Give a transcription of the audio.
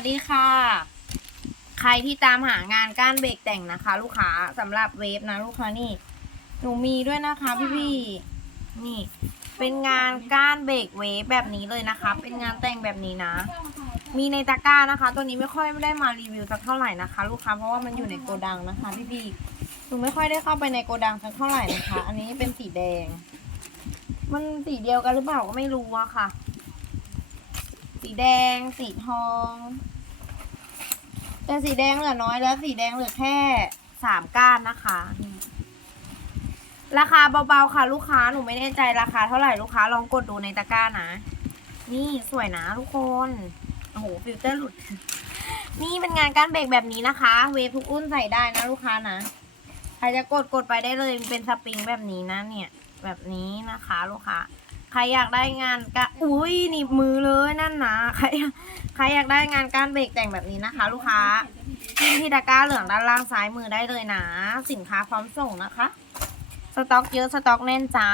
สดีค่ะ ใครที่ตามหางานก้านเบรกแต่งนะคะ ลูกค้าสำหรับเวฟนะลูกค้านี่หนูมีด้วยนะคะพี่พี่ๆนี่ เป็นงานก้านเบรกเวฟแบบนี้เลยนะคะ เป็นงานแต่งแบบนี้นะ มีในตะกร้านะคะ ตัวนี้ไม่ค่อยไม่ได้มารีวิวสักเท่าไหร่นะคะ ลูกค้าเพราะว่ามันอยู่ในโกดังนะคะ พี่พี่ๆหนูไม่ค่อยได้เข้าไปในโกดังสักเท่าไหร่นะคะ อันนี้เป็นสีแดง มันสีเดียวกันหรือเปล่าก็ไม่รู้อะค่ะ สีแดง สีทอง แต่สีแดงเหลือน้อยแล้วสีแดงเหลือแค่สามก้านนะคะนี่ราคาเบาๆค่ะ ลูกค้าหนูไม่แน่ใจราคาเท่าไหร่ลูกค้าลองกดดูในตะกร้านะ นี่สวยนะทุกคนโอ้โหฟิลเตอร์หลุด นี่เป็นงานการเบรกแบบนี้นะคะ เวฟทุกอุ้นใส่ได้นะลูกค้านะใครจะกดกดไปได้เลยเป็นสปริงแบบนี้นะเนี่ย แบบนี้นะคะ ลูกค้า ใครอยากได้งานกะอุ้ยหนีบมือเลยนั่นนะใครใครอยากได้งานการเบรกแต่งแบบนี้นะคะ ลูกค้าจิ้มที่ตะกร้าเหลืองด้านล่างซ้ายมือได้เลยนะ สินค้าพร้อมส่งนะคะ สต็อกเยอะสต็อกแน่นจ้า